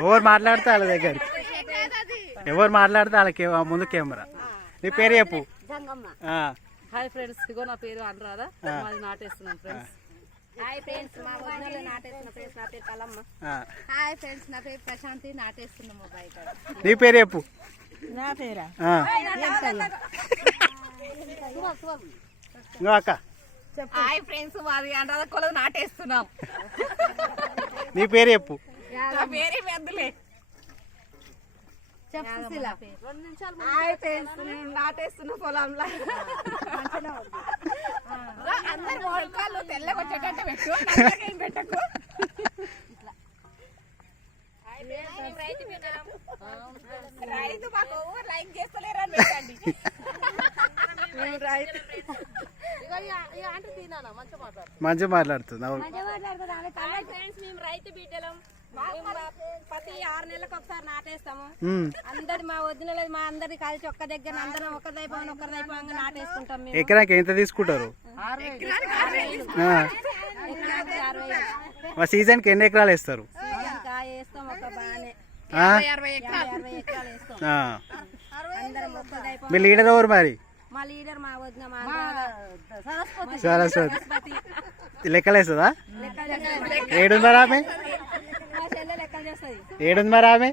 ఎవరు మాట్లాడితే వాళ్ళ దగ్గరికి ఎవరు మాట్లాడితే వాళ్ళకి ముందు కెమెరా. నీ పేరు చెప్పు. హాయ్ ఫ్రెండ్స్, ఇగో నా పేరు అనురాధ, మాది నాటేస్తున్నాం ఫ్రెండ్స్. హాయ్ ఫ్రెండ్స్, మా వదినలు నాటేస్తున్న ఫ్రెండ్స్, నా పేరు కలమ్మ. హాయ్ ఫ్రెండ్స్, నా పేరు ప్రశాంతి, నాటేస్తున్నాము బయట. నీ పేరు చెప్పు. నా పేరా అక్క. హాయ్ ఫ్రెండ్స్, మాది అనురాధ కొలది నాటేస్తున్నాం. నీ పేరు చెప్పు. నా పేరే పెద్దలే. హాయ్ ఫ్రెండ్స్, నేను నాటేస్తున్న పొలంలో. అందరు మొలకాలు తెల్లగా వచ్చేటట్టు పెట్టు, ఏం పెట్టకు. రైతు మాకు లైక్ చేస్తలేరని పెట్టండి. మంచిగా మాట్లాడుతుంది. మేము రైతు బిడ్డలం. ప్రతి 6 నెలలకు ఒకసారి నాటేస్తాము. అందరి మా వదినలేదు మా అందరి కలిసి ఒక్క దగ్గర అందరం ఒకరిదైపోయి నాటేసుకుంటాం. మేము ఎకరాకి ఎంత తీసుకుంటారు? సీజన్కి ఎన్ని ఎకరాలు వేస్తారు? వేస్తాం ఒక బాగానే 60 ఎకరాలు వేస్తాం. మీ లీడర్ ఎవరు మరి? మా లీడర్ మా వదిన మా సరస్వతి. లెక్కలేస్తుందా? ఏడుందా ఆమె? లెక్కలు చేస్తుంది. ఏడుంది మరి ఆమె?